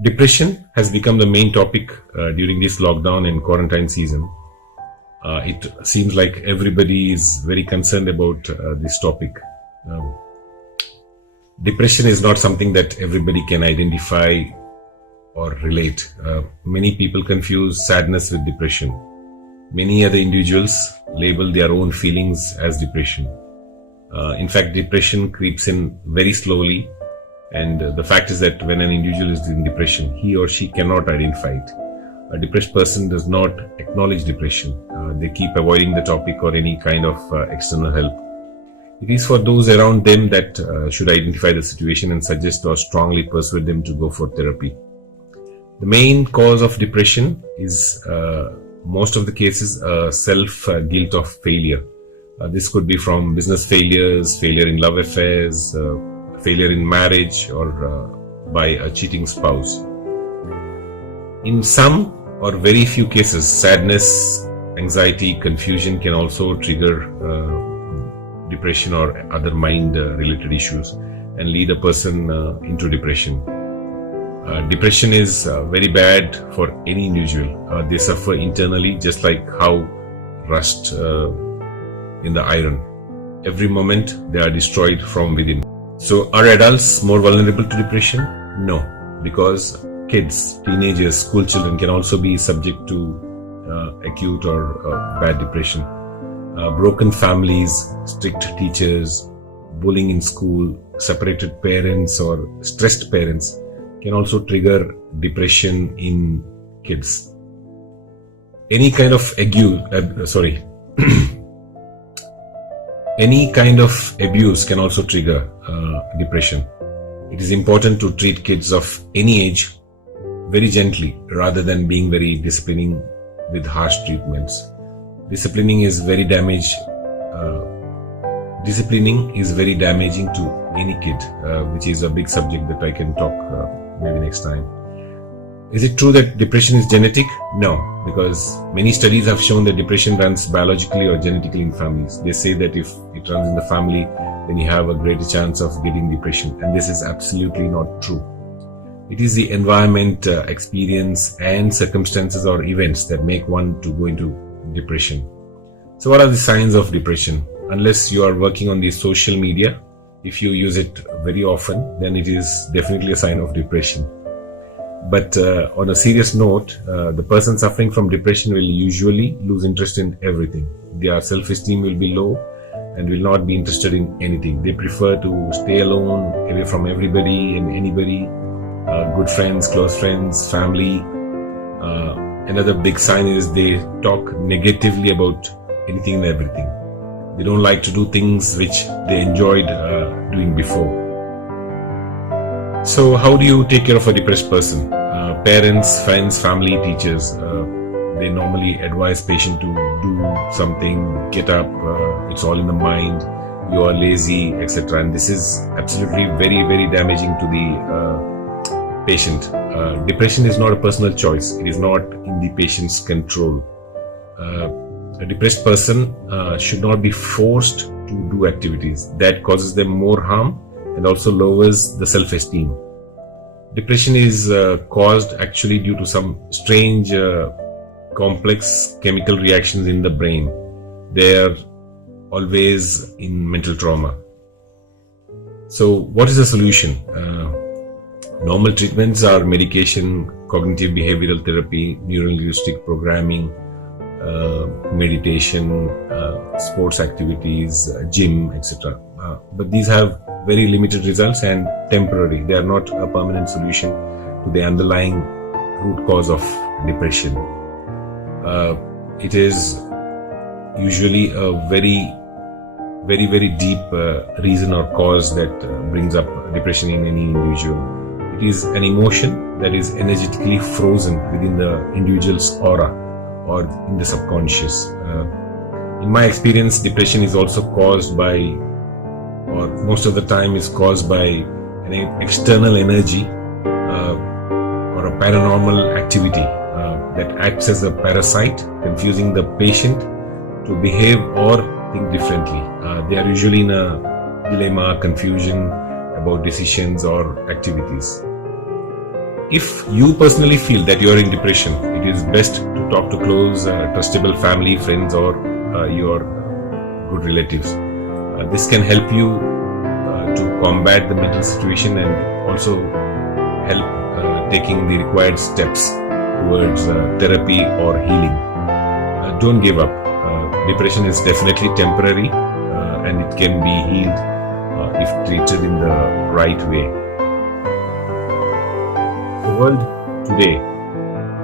Depression has become the main topic during this lockdown and quarantine season. It seems like everybody is very concerned about this topic. Um, Depression is not something that everybody can identify or relate. Many people confuse sadness with depression. Many other individuals label their own feelings as depression. In fact, depression creeps in very slowly, and the fact is that when an individual is in depression, he or she cannot identify it. A depressed person does not acknowledge depression. They keep avoiding the topic or any kind of external help. It is for those around them that should identify the situation and suggest or strongly persuade them to go for therapy. The main cause of depression is, most of the cases, self-guilt of failure. This could be from business failures, failure in love affairs, failure in marriage, or by a cheating spouse. In some or very few cases, sadness, anxiety, confusion can also trigger depression or other mind-related issues and lead a person into depression. Depression is very bad for any individual. They suffer internally, just like how rust in the iron. Every moment they are destroyed from within. So are adults more vulnerable to depression? No, because kids, teenagers, school children can also be subject to acute or bad depression. Broken families, strict teachers, bullying in school, separated parents or stressed parents can also trigger depression in kids. Any kind of any kind of abuse can also trigger depression. It is important to treat kids of any age very gently rather than being very disciplining with harsh treatments. Disciplining is very damaging to any kid, which is a big subject that I can talk maybe next time. Is it true that depression is genetic? No, because many studies have shown that depression runs biologically or genetically in families. They say that if it runs in the family, then you have a greater chance of getting depression, and this is absolutely not true. It is the environment, experience, and circumstances or events that make one to go into depression. So what are the signs of depression? Unless you are working on the social media, if you use it very often, then it is definitely a sign of depression. But on a serious note, the person suffering from depression will usually lose interest in everything. Their self-esteem will be low and will not be interested in anything. They prefer to stay alone, away from everybody and anybody, good friends, close friends, family. Another big sign is they talk negatively about anything and everything. They don't like to do things which they enjoyed doing before. So how do you take care of a depressed person? Parents, friends, family, teachers, they normally advise patient to do something, get up, it's all in the mind, you are lazy, etc. And this is absolutely very, very damaging to the patient. Depression is not a personal choice. It is not in the patient's control. A depressed person should not be forced to do activities that causes them more harm and also lowers the self-esteem. Depression is caused actually due to some strange complex chemical reactions in the brain. They are always in mental trauma. So what is the solution? Normal treatments are medication, cognitive behavioral therapy, neuro-linguistic programming, meditation, sports activities, gym, etc. But these have very limited results and temporary. They are not a permanent solution to the underlying root cause of depression. It is usually a very, very, very deep reason or cause that brings up depression in any individual. It is an emotion that is energetically frozen within the individual's aura or in the subconscious. In my experience, depression is also caused by, or most of the time is caused by, an external energy or a paranormal activity that acts as a parasite, confusing the patient to behave or think differently. They are usually in a dilemma, confusion about decisions or activities. If you personally feel that you are in depression, it is best to talk to close, trustable family, friends, or your good relatives. This can help you to combat the mental situation and also help taking the required steps towards therapy or healing. Don't give up. Depression is definitely temporary and it can be healed if treated in the right way. The world today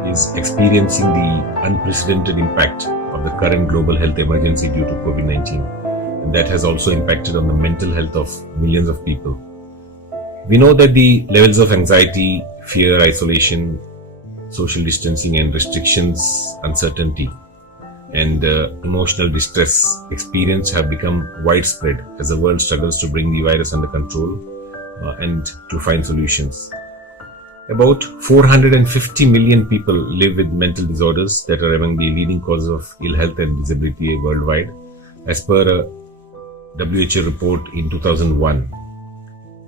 is experiencing the unprecedented impact of the current global health emergency due to COVID-19, and that has also impacted on the mental health of millions of people. We know that the levels of anxiety, fear, isolation, social distancing and restrictions, uncertainty, and emotional distress experience have become widespread as the world struggles to bring the virus under control and to find solutions. About 450 million people live with mental disorders that are among the leading causes of ill health and disability worldwide, as per a WHO report in 2001.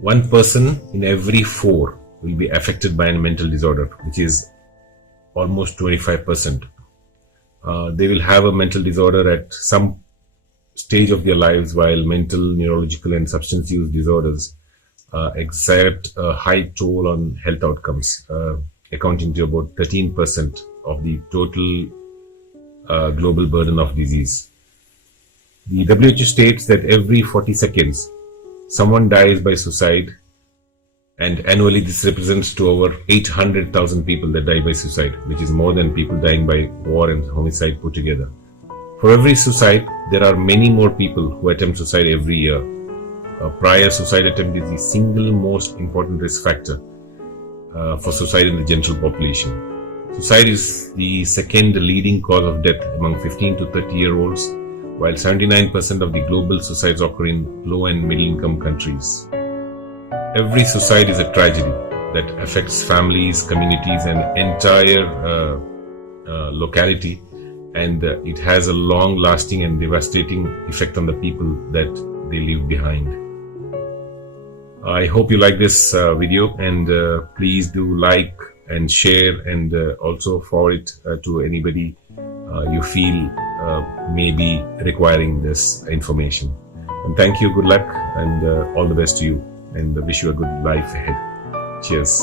One person in every 4 will be affected by a mental disorder, which is almost 25%. They will have a mental disorder at some stage of their lives, while mental, neurological, and substance use disorders exert a high toll on health outcomes, accounting to about 13% of the total global burden of disease. The WHO states that every 40 seconds, someone dies by suicide, and annually this represents to over 800,000 people that die by suicide, which is more than people dying by war and homicide put together. For every suicide, there are many more people who attempt suicide every year. A prior suicide attempt is the single most important risk factor for suicide in the general population. Suicide is the second leading cause of death among 15 to 30-year-olds, while 79% of the global suicides occur in low and middle income countries. Every suicide is a tragedy that affects families, communities, and entire locality, and it has a long-lasting and devastating effect on the people that they leave behind. I hope you like this video, and please do like and share, and also forward it to anybody you feel may be requiring this information. And thank you, good luck, and all the best to you, and wish you a good life ahead. Cheers.